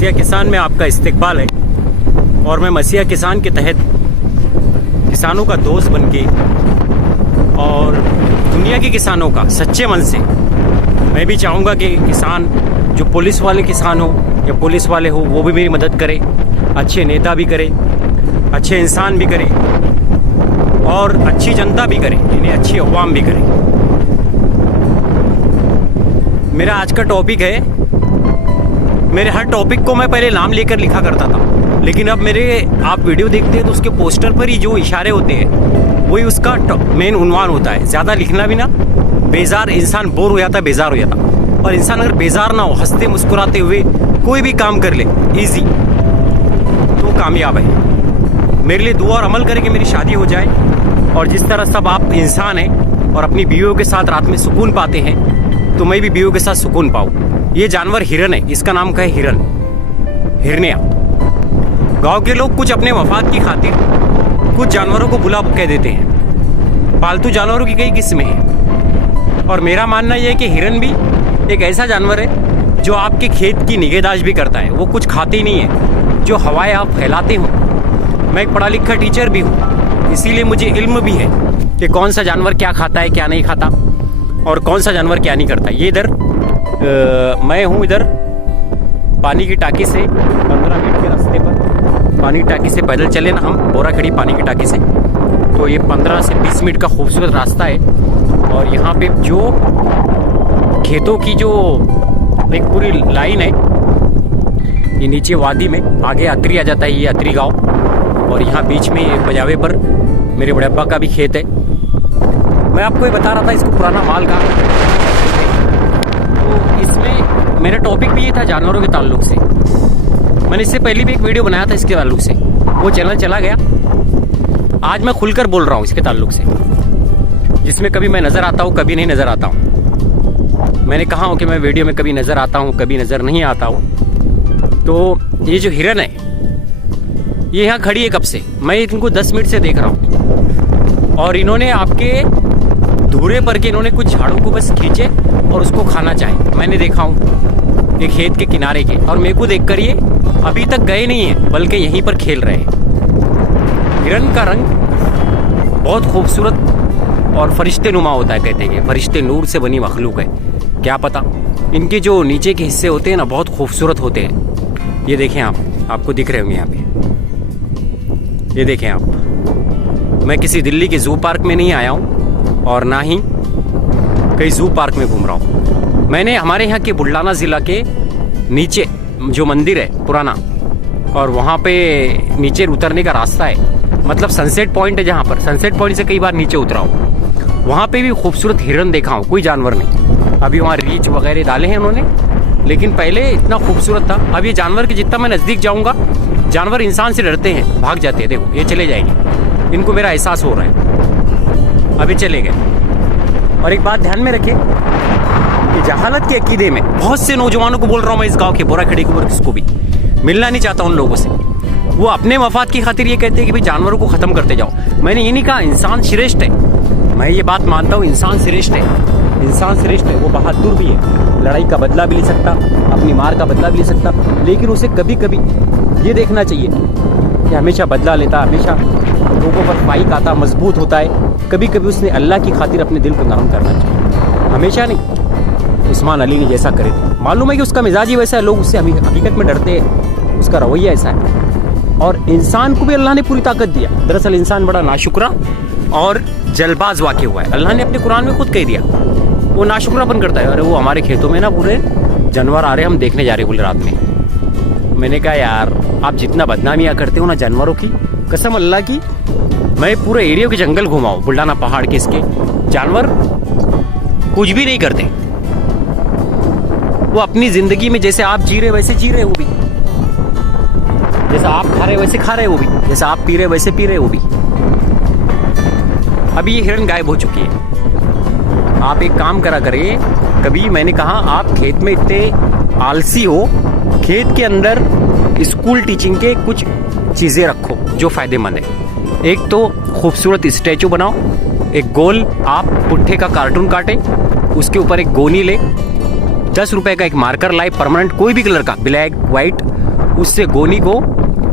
मसीहा किसान में आपका इस्तकबाल है और मैं मसीहा किसान के तहत किसानों का दोस्त बनके और दुनिया के किसानों का सच्चे मन से मैं भी चाहूँगा कि किसान जो पुलिस वाले किसान हो या पुलिस वाले हो वो भी मेरी मदद करे, अच्छे नेता भी करे, अच्छे इंसान भी करे और अच्छी जनता भी करे, यानी अच्छी अवाम भी करे। मेरा आज का टॉपिक है, मेरे हर टॉपिक को मैं पहले नाम लेकर लिखा करता था, लेकिन अब मेरे आप वीडियो देखते हैं तो उसके पोस्टर पर ही जो इशारे होते हैं वही उसका मेन उन्वान होता है। ज़्यादा लिखना भी ना, बेजार इंसान बोर हो जाता है, बेजार हो जाता। और इंसान अगर बेजार ना हो, हंसते मुस्कुराते हुए कोई भी काम कर ले इजी, तो कामयाब है। मेरे लिए दुआ और अमल करें कि मेरी शादी हो जाए और जिस तरह सब आप इंसान हैं और अपनी बीवियों के साथ रात में सुकून पाते हैं तो मैं भी बीवियों के साथ सुकून पाऊँ। ये जानवर हिरन है, इसका नाम का है हिरन, हिरनिया। गांव के लोग कुछ अपने मफाद की खातिर कुछ जानवरों को बुला कह देते हैं। पालतू जानवरों की कई किस्में हैं और मेरा मानना यह है कि हिरन भी एक ऐसा जानवर है जो आपके खेत की निगहदाश्त भी करता है। वो कुछ खाते ही नहीं है जो हवाएं आप फैलाते हो। मैं एक पढ़ा लिखा टीचर भी हूँ, इसीलिए मुझे इल्म भी है कि कौन सा जानवर क्या खाता है, क्या नहीं खाता और कौन सा जानवर क्या नहीं करता। ये इधर मैं हूँ, इधर पानी की टाकी से 15 मिनट के रास्ते पर, पानी की टाकी से पैदल चले ना हम, बोरा खड़ी पानी की टाकी से, तो ये 15 से 20 मिनट का खूबसूरत रास्ता है। और यहाँ पे जो खेतों की जो एक पूरी लाइन है, ये नीचे वादी में आगे अतरी आ जाता है, ये अतरी गाँव, और यहाँ बीच में बजावे पर मेरे बड़े अब्बा का भी खेत है। मैं आपको ये बता रहा था इसको पुराना माल का, तो इसमें मेरा टॉपिक भी ये था जानवरों के ताल्लुक से। मैंने इससे पहले भी एक वीडियो बनाया था इसके ताल्लुक से, वो चैनल चला गया। आज मैं खुलकर बोल रहा हूँ इसके ताल्लुक से, जिसमें कभी मैं नज़र आता हूँ, कभी नहीं नज़र आता हूँ। मैंने कहा हूँ कि मैं वीडियो में कभी नज़र आता हूँ, कभी नज़र नहीं आता हूँ। तो ये जो हिरन है ये यहाँ खड़ी है कब से, मैं इनको 10 मिनट से देख रहा हूँ और इन्होंने आपके धूरे पर के इन्होंने कुछ झाड़ों को बस खींचे और उसको खाना चाहे। मैंने देखा हूँ एक खेत के किनारे के, और मेरे को देखकर ये अभी तक गए नहीं है बल्कि यहीं पर खेल रहे हैं। हिरन का रंग बहुत खूबसूरत और फरिश्ते नुमा होता है, कहते हैं फरिश्ते नूर से बनी मखलूक है। क्या पता, इनके जो नीचे के हिस्से होते हैं ना बहुत खूबसूरत होते हैं। ये देखें आप, आपको दिख रहे होंगे यहाँ पे, ये देखें आप। मैं किसी दिल्ली के जू पार्क में नहीं आया हूँ और ना ही कहीं जू पार्क में घूम रहा हूँ। मैंने हमारे यहाँ के बुल्ढाना ज़िला के नीचे जो मंदिर है पुराना, और वहाँ पे नीचे उतरने का रास्ता है, मतलब सनसेट पॉइंट है, जहाँ पर सनसेट पॉइंट से कई बार नीचे उतरा हूँ। वहाँ पे भी खूबसूरत हिरन देखा हूँ, कोई जानवर नहीं। अभी वहाँ रीच वगैरह डाले हैं उन्होंने, लेकिन पहले इतना खूबसूरत था। अब ये जानवर के जितना मैं नज़दीक जाऊँगा, जानवर इंसान से डरते हैं, भाग जाते हैं। देखो ये चले जाएंगे, इनको मेरा एहसास हो रहा है, अभी चले गए। और एक बात ध्यान में रखें कि जहालत के अकीदे में बहुत से नौजवानों को बोल रहा हूँ मैं, इस गाँव के बोरा खड़ी को, किसको भी मिलना नहीं चाहता उन लोगों से। वो अपने मफाद की खातिर ये कहते हैं कि भाई जानवरों को ख़त्म करते जाओ। मैंने ये नहीं कहा इंसान श्रेष्ठ है, मैं ये बात मानता हूँ इंसान श्रेष्ठ है, इंसान श्रेष्ठ है, वो बहादुर भी है, लड़ाई का बदला भी ले सकता, अपनी मार का बदला भी ले सकता, लेकिन उसे कभी कभी ये देखना चाहिए कि हमेशा बदला लेता, हमेशा लोगों पर फाइक आता, मजबूत होता है। कभी कभी उसने अल्लाह की खातिर अपने दिल को नरम करना चाहिए, हमेशा नहीं। उस्मान अली ने जैसा करे थे, मालूम है कि उसका मिजाज ही वैसा है, लोग उससे हकीकत में डरते हैं, उसका रवैया ऐसा है। और इंसान को भी अल्लाह ने पूरी ताकत दिया। दरअसल इंसान बड़ा नाशुक्रा और जल्दबाज वाक़ हुआ है। अल्लाह ने अपने कुरान में खुद कह दिया, वो नाशुक्रापन करता है। अरे वो हमारे खेतों में ना पूरे जानवर आ रहे, हम देखने जा रहे बोले रात में। मैंने कहा यार आप जितना बदनामियाँ करते हो ना जानवरों की, कसम अल्लाह की, मैं पूरे एरिया के जंगल घुमा हूँ, बुल्ढाना पहाड़ के, इसके जानवर कुछ भी नहीं करते। वो अपनी जिंदगी में जैसे आप जी रहे वैसे जी रहे, वो भी जैसा आप खा रहे वैसे खा रहे, वो भी जैसा आप पी रहे वैसे पी रहे, वो भी। अभी ये हिरन गायब हो चुकी है। आप एक काम करा करिए, कभी मैंने कहा आप खेत में इतने आलसी हो, खेत के अंदर स्कूल टीचिंग के कुछ चीज़ें रखो जो फ़ायदेमंद है। एक तो खूबसूरत स्टैचू बनाओ, एक गोल आप पुट्ठे का कार्टून काटें, उसके ऊपर एक गोनी ले, ₹10 का एक मार्कर लाए, परमानेंट कोई भी कलर का, ब्लैक व्हाइट, उससे गोनी को,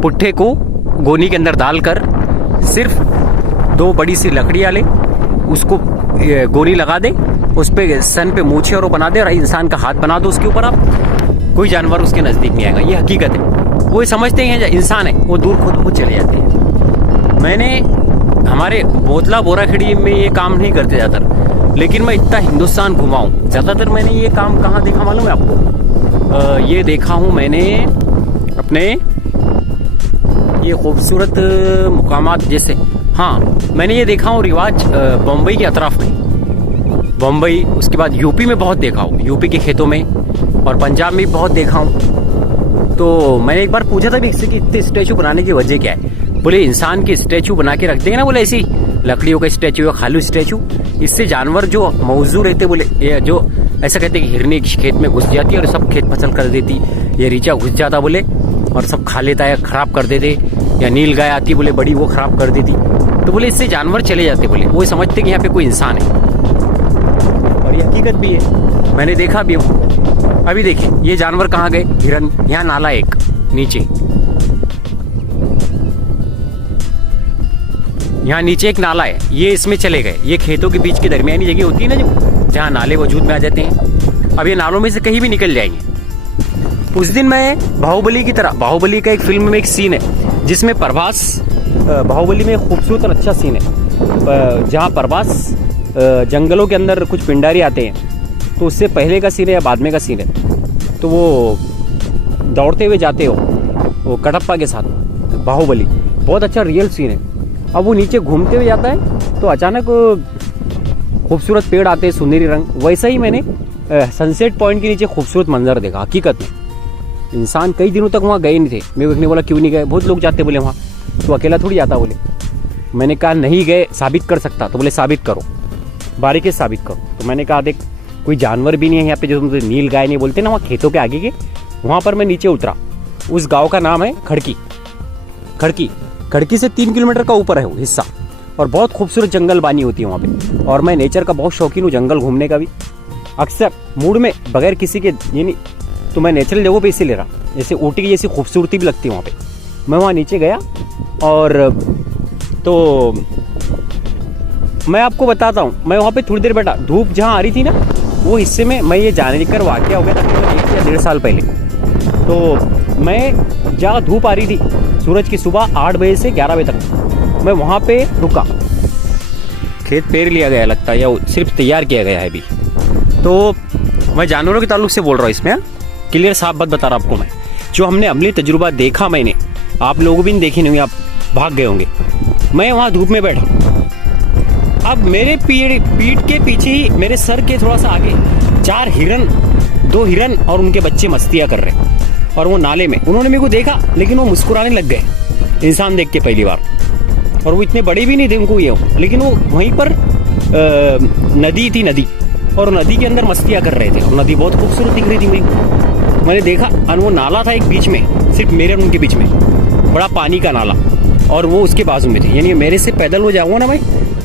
पुट्ठे को गोनी के अंदर डालकर सिर्फ 2 बड़ी सी लकड़ियाँ ले, उसको गोनी लगा दे, उस पे सन पे मूछे और वो बना दे और इंसान का हाथ बना दो उसके ऊपर, आप कोई जानवर उसके नजदीक नहीं आएगा। ये हकीकत है। वो समझते हैं इंसान है, वो दूर खुद चले जाते हैं। मैंने हमारे बोतला बोराखेड़ी में ये काम नहीं करते ज़्यादातर, लेकिन मैं इतना हिंदुस्तान घुमा हूँ, ज़्यादातर मैंने ये काम कहाँ देखा मालूम है आपको? ये देखा हूँ मैंने अपने ये खूबसूरत मुकामात जैसे, हाँ मैंने ये देखा हूँ रिवाज बम्बई के अतराफ में, बम्बई, उसके बाद यूपी में बहुत देखा हूँ, यूपी के खेतों में, और पंजाब में भी बहुत देखा हूँ। तो मैंने एक बार पूछा था भी इससे कि इतने स्टैचू बनाने की वजह क्या है? बोले इंसान के स्टैचू बना के रख देंगे ना, बोले ऐसी लकड़ियों का स्टैचू या खालू स्टैचू, इससे जानवर जो मौजूद रहते, बोले ये जो ऐसा कहते हैं कि हिरनी खेत में घुस जाती है और सब खेत फसल कर देती, ये रीचा घुस जाता बोले और सब खा लेता है, खराब कर देते, या नील गाय आती बोले बड़ी, वो खराब कर देती। तो बोले इससे जानवर चले जाते, बोले वो समझते कि यहाँ पे कोई इंसान है, और ये हकीकत भी है, मैंने देखा भी हूँ। अभी देखिए ये जानवर कहाँ गए, हिरन, यहाँ नाला एक नीचे, यहाँ नीचे एक नाला है, ये इसमें चले गए। ये खेतों के बीच की दरमियानी जगह होती है ना जो, जहाँ नाले वजूद में आ जाते हैं। अब ये नालों में से कहीं भी निकल जाएंगे। उस दिन मैं बाहुबली की तरह, बाहुबली का एक फिल्म में एक सीन है जिसमें प्रभास, बाहुबली में खूबसूरत और अच्छा सीन है जहाँ प्रभास जंगलों के अंदर कुछ पिंडारी आते हैं, तो उससे पहले का सीन है या बाद में का सीन है, तो वो दौड़ते हुए जाते हो वो कटप्पा के साथ, बाहुबली, बहुत अच्छा रियल सीन है। अब वो नीचे घूमते हुए जाता है तो अचानक खूबसूरत पेड़ आते हैं, सुनहरी रंग, वैसा ही मैंने सनसेट पॉइंट के नीचे खूबसूरत मंजर देखा। हकीकत में इंसान कई दिनों तक वहाँ गए नहीं थे। मेरे को बोला क्यों नहीं गए, बहुत लोग जाते बोले वहाँ, तो अकेला थोड़ी जाता बोले। मैंने कहा नहीं गए, साबित कर सकता, तो बोले साबित करो, बारीकी से साबित करो। तो मैंने कहा देख कोई जानवर भी नहीं है यहाँ पे, जो मुझे नील गाय नहीं बोलते ना, वहाँ खेतों के आगे के, वहाँ पर मैं नीचे उतरा। उस गाँव का नाम है खड़की। खड़की, खड़की से 3 किलोमीटर का ऊपर है वो हिस्सा, और बहुत खूबसूरत जंगल बानी होती है वहाँ पे। और मैं नेचर का बहुत शौकीन हूँ, जंगल घूमने का भी, अक्सर मूड में बगैर किसी के ये नहीं, तो मैं नेचुरल जगहों पे इसे ले रहा, जैसे ऊटी की जैसी खूबसूरती भी लगती है वहाँ पे। मैं वहाँ नीचे गया और तो मैं आपको बताता हूँ, मैं वहाँ पे थोड़ी देर बैठा, धूप जहाँ आ रही थी ना, वो हिस्से में मैं ये जाने कर वाक़या हो गया था 1 या 1.5 साल पहले। तो मैं जहाँ धूप आ रही थी सूरज की, सुबह 8 बजे से 11 बजे तक मैं वहाँ पे रुका। खेत पेर लिया गया लगता है, या सिर्फ तैयार किया गया है अभी। तो मैं जानवरों के ताल्लुक से बोल रहा हूँ इसमें, क्लियर साफ बात बता रहा आपको मैं, जो हमने अमली तजुर्बा देखा, मैंने, आप लोग भी नहीं देखे नहीं, आप भाग गए होंगे। मैं वहाँ धूप में बैठा, अब मेरे पीठ के पीछे ही, मेरे सर के थोड़ा सा आगे 4 हिरन, 2 हिरन और उनके बच्चे मस्तियाँ कर रहे, और वो नाले में, उन्होंने मेरे को देखा लेकिन वो मुस्कुराने लग गए, इंसान देख के पहली बार। और वो इतने बड़े भी नहीं थे उनको ये, लेकिन वो वहीं पर नदी थी, नदी, और नदी के अंदर मस्तियाँ कर रहे थे, और नदी बहुत खूबसूरत दिख रही थी मेरे को। मैंने देखा, और वो नाला था एक बीच में, सिर्फ मेरे और उनके बीच में, बड़ा पानी का नाला, और वो उसके बाजू में थे। यानी मेरे से पैदल हो जाऊँगा ना भाई,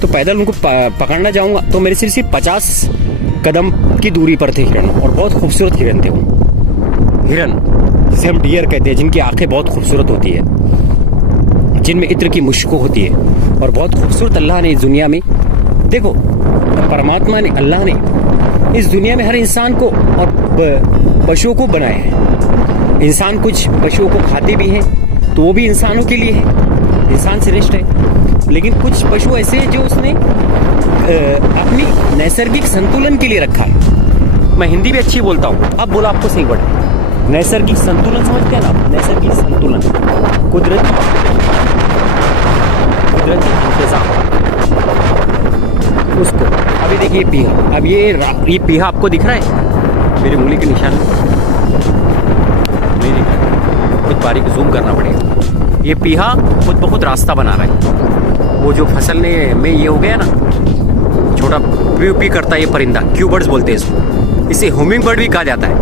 तो पैदल उनको पकड़ना जाऊँगा तो मेरे से सिर्फ 50 कदम की दूरी पर थे हिरन, और बहुत खूबसूरत हिरन थे वो हिरन, जिसे हम डियर कहते हैं, जिनकी आंखें बहुत खूबसूरत होती है, जिनमें इत्र की मुश्को होती है, और बहुत खूबसूरत अल्लाह ने इस दुनिया में, देखो परमात्मा ने, अल्लाह ने इस दुनिया में हर इंसान को और पशुओं को बनाया है। इंसान कुछ पशुओं को खाते भी हैं, तो वो भी इंसानों के लिए है, इंसान श्रेष्ठ है। लेकिन कुछ पशु ऐसे हैं जो उसने अपनी नैसर्गिक संतुलन के लिए रखा है। मैं हिंदी भी अच्छी बोलता हूँ, अब बोला आपको सही वर्ड, नैसर्गिक संतुलन समझते हैं ना, नैसर्गिक संतुलन, कुदरती इंतजाम, उसको। अभी देखिए पीहा, अब ये पीहा आपको दिख रहा है मेरे उंगली के निशान में, नहीं दिख रहा है, कुछ बारीक जूम करना पड़ेगा। ये पीहा खुद ब खुद रास्ता बना रहा है। वो जो फसल में ये हो गया ना, छोटा प्यू पी करता है ये परिंदा, क्यू बर्ड्स बोलते हैं इसको, इसे हुमिंग बर्ड भी कहा जाता है।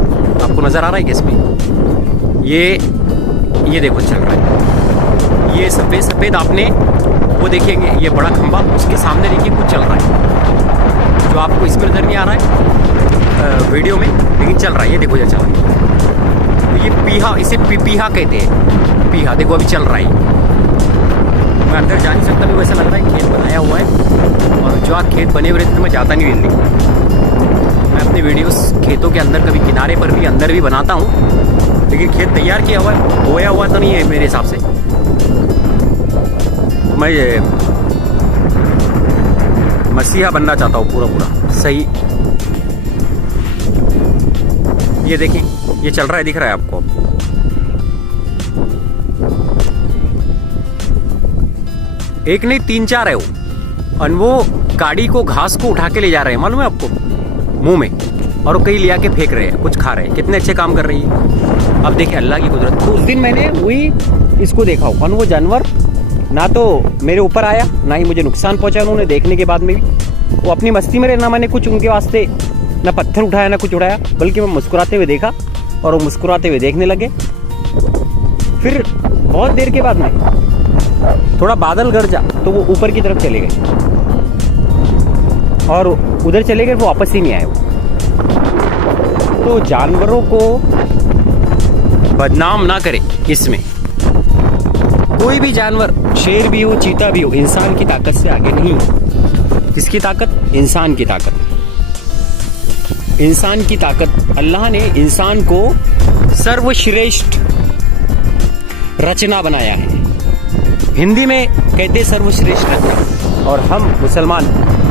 आपको नजर आ रहा है कि इसमें ये देखो चल रहा है, ये सफेद आपने वो देखेंगे, ये बड़ा खंबा, उसके सामने देखिए कुछ चल रहा है, जो आपको इसमें नजर नहीं आ रहा है, वीडियो में, लेकिन चल रहा है, ये देखो ये चल रहा है। तो ये पीहा, इसे पीहा कहते हैं, पीहा। देखो अभी चल रहा है। मैं अंदर जा नहीं सकता, मेरे को ऐसा लग रहा है खेत बनाया हुआ है, और जो खेत बने हुए रहते तो मैं जाता नहीं जल्दी। मैं अपने वीडियोस खेतों के अंदर, कभी किनारे पर भी अंदर भी बनाता हूँ, लेकिन खेत तैयार किया हुआ है, बोया हुआ तो नहीं है मेरे हिसाब से। मैं मसीहा बनना चाहता हूँ पूरा पूरा सही। ये देखें, ये चल रहा है, दिख रहा है आपको। एक नहीं 3-4 है वो, और वो गाड़ी को, घास को उठा के ले जा रहे हैं, मालूम है आपको, मुंह में, और वो कहीं ले आके फेंक रहे हैं, कुछ खा रहे हैं। कितने अच्छे काम कर रही है। अब देखिए अल्लाह की कुदरत। तो उस दिन मैंने वही इसको देखा, और वो जानवर ना तो मेरे ऊपर आया, ना ही मुझे नुकसान पहुंचा उन्होंने देखने के बाद में भी। वो अपनी मस्ती में रहे, ना मैंने कुछ उनके वास्ते ना पत्थर उठाया ना कुछ उठाया, बल्कि मैं मुस्कुराते हुए देखा और वो मुस्कुराते हुए देखने लगे। फिर बहुत देर के बाद में थोड़ा बादल गरजा तो वो ऊपर की तरफ चले गए, और उधर चले गए, वो वापस ही नहीं आए। तो जानवरों को बदनाम ना करे इसमें। कोई भी जानवर, शेर भी हो, चीता भी हो, इंसान की ताकत से आगे नहीं। किसकी ताकत? इंसान की ताकत। इंसान की ताकत। अल्लाह ने इंसान को सर्वश्रेष्ठ रचना बनाया है। हिंदी में कहते सर्वश्रेष्ठ रचना, और हम मुसलमान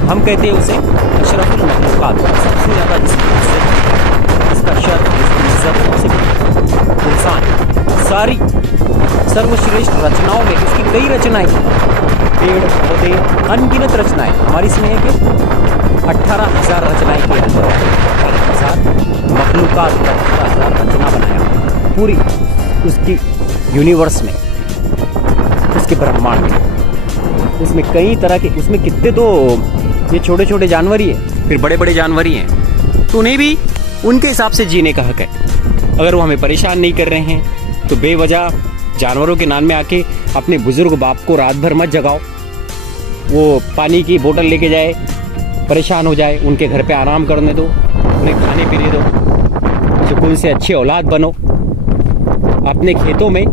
हम कहते हैं उसे अशरफुल मखलूकात। सबसे ज्यादा जिसका शर्फ, जिसकी इज्जत, इंसान। सारी सर्वश्रेष्ठ रचनाओं में इसकी कई रचनाएं, पेड़ पौधे, अनगिनत रचनाएं। हमारी इसमें है कि 18,000 रचनाएं की अंदर 18,000 मखलूकात, 18,000 रचना बनाया पूरी उसकी यूनिवर्स में, उसके ब्रह्मांड में। उसमें कई तरह के, उसमें कितने तो ये छोटे छोटे जानवर ही है, फिर बड़े बड़े जानवर ही हैं। तो उन्हें भी उनके हिसाब से जीने का हक है। अगर वो हमें परेशान नहीं कर रहे हैं तो बेवजह जानवरों के नाम में आके अपने बुजुर्ग बाप को रात भर मत जगाओ। वो पानी की बोतल लेके जाए, परेशान हो जाए, उनके घर पे आराम करने दो, उन्हें खाने पीने दो, सुकून से अच्छी औलाद बनो। अपने खेतों में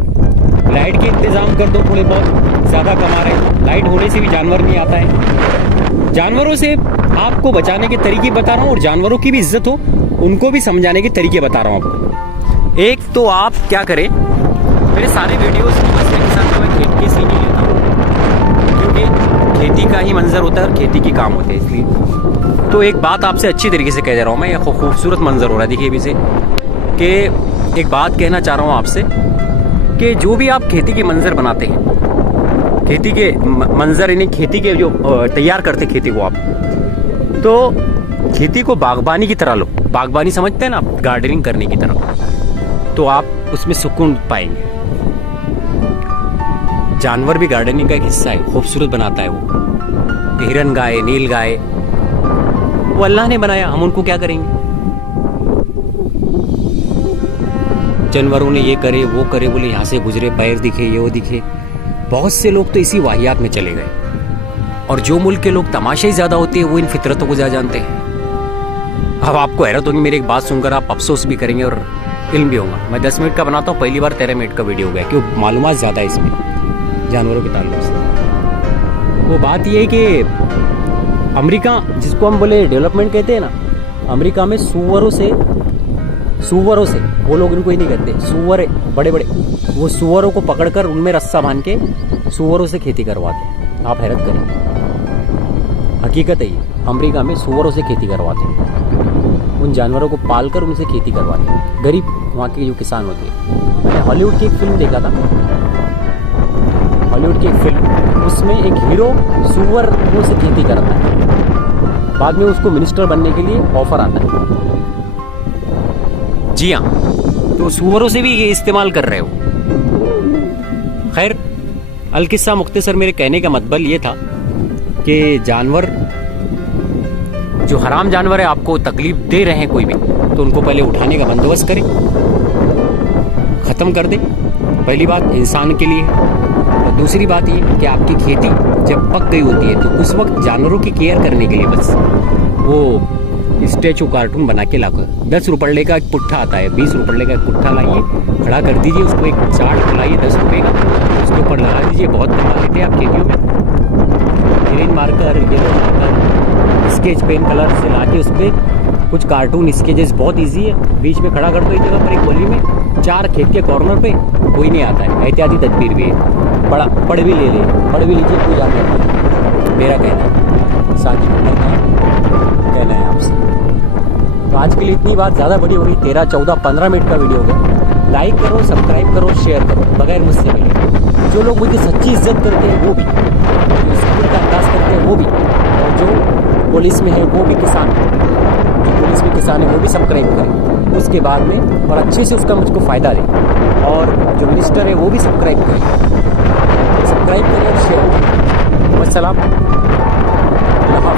लाइट के इंतजाम कर दो, थोड़े बहुत ज़्यादा कमा रहे हैं। लाइट होने से भी जानवर नहीं आता है। जानवरों से आपको बचाने के तरीके बता रहा हूँ, और जानवरों की भी इज्जत हो, उनको भी समझाने के तरीके बता रहा हूँ आपको। एक तो आप क्या करें, मेरे सारे वीडियोस की मसले के साथ मैं खेत के सीन ही लेता हूँ, क्योंकि खेती का ही मंजर होता है और खेती की काम होते हैं, इसलिए। तो एक बात आपसे अच्छी तरीके से कह दे रहा हूँ मैं, ये खूबसूरत मंजर हो रहा है, देखिए अभी से, कि एक बात कहना चाह रहा हूँ आपसे कि जो भी आप खेती के मंजर बनाते हैं, खेती के मंजर यानी खेती के जो तैयार करते खेती को आप, तो खेती को बागबानी की तरह लो। बागबानी समझते हैं ना आप, गार्डनिंग करने की तरह, तो आप उसमें सुकून पाएंगे। जानवर भी गार्डनिंग का एक हिस्सा है, खूबसूरत बनाता है वो। हिरन गाय, नील गाय, वो अल्लाह ने बनाया, हम उनको क्या करेंगे। जानवरों ने ये करे वो करे, बोले यहाँ से गुजरे, पैर दिखे, ये वो दिखे। बहुत से लोग तो इसी वाहियात में चले गए, और जो मुल्क के लोग तमाशे ज्यादा होते हैं वो इन फितरतों को ज्यादा जानते हैं। अब आपको हैरत होगी, मेरी एक बात सुनकर आप अफसोस भी करेंगे और इल्म भी होगा। मैं 10 मिनट का बनाता हूँ, पहली बार 13 मिनट का वीडियो हो गया, क्यों? मालूमात ज़्यादा है इसमें जानवरों के ताल्लुक से। वो बात ये है कि अमेरिका, जिसको हम बोले डेवलपमेंट कहते हैं ना, अमेरिका में सुअरों से, वो लोग इनको ही नहीं कहते, सुअर बड़े बड़े, वो सुअरों को पकड़कर उनमें रस्सा बांध के सुअरों से खेती करवाते हैं। आप हैरत करेंगे, हकीकत है ये। अमेरिका में सुअरों से खेती करवाते हैं, उन जानवरों को पालकर उनसे खेती करवाते हैं, गरीब वहाँ के जो किसान होते हैं। मैंने हॉलीवुड की एक फिल्म देखा था, हॉलीवुड की एक फिल्म, उसमें एक हीरो सुअरों से खेती करता है, बाद में उसको मिनिस्टर बनने के लिए ऑफर आता है। जी हाँ, तो सुअरों से भी ये इस्तेमाल कर रहे हो। खैर, अलकिस्सा मुख्तसर, मेरे कहने का मतलब ये था कि जानवर जो हराम जानवर है, आपको तकलीफ दे रहे हैं कोई भी, तो उनको पहले उठाने का बंदोबस्त करें, ख़त्म कर दें। पहली बात इंसान के लिए। और दूसरी बात ये कि आपकी खेती जब पक गई होती है तो उस वक्त जानवरों की केयर करने के लिए बस वो स्टैचू कार्टून बना के लाकर 10 रुपये का एक पुट्ठा आता है, 20 रुपये का एक पुट्ठा लाइए, खड़ा कर दीजिए उसको, एक चार्ट खिलाइए 10 रुपये का, उसके ऊपर लगा दीजिए। बहुत कमा लेते हैं आप खेतियों में। Green marker, yellow marker, sketch pen colour से ला के उस पर कुछ कार्टून स्केचेस बहुत इजी है, बीच में खड़ा कर दो एक जगह पर, एक गोली में 4 खेत के कॉर्नर पे, कोई नहीं आता है। एहतियाती तदबीर भी है, पढ़ भी पढ़ भी लीजिए, कोई याद नहीं। मेरा कहना है, साकिब उमर का कहना है आपसे। तो आज के लिए इतनी बात, ज़्यादा बड़ी हो गई, 13, 14, 15 मिनट का वीडियो हो गया। लाइक करो, सब्सक्राइब करो, शेयर करो, बगैर मुझसे मिले। जो लोग मुझे सच्ची इज्जत करते हैं वो भी, जो स्कूल का अंदाज करते हैं वो भी, और जो पुलिस में है वो भी, किसान जो पुलिस में किसान है वो भी सब्सक्राइब करें उसके बाद में, और अच्छे से उसका मुझको फ़ायदा दे। और जो मिनिस्टर है वो भी सब्सक्राइब करें और शेयर करें। वस्सलाम।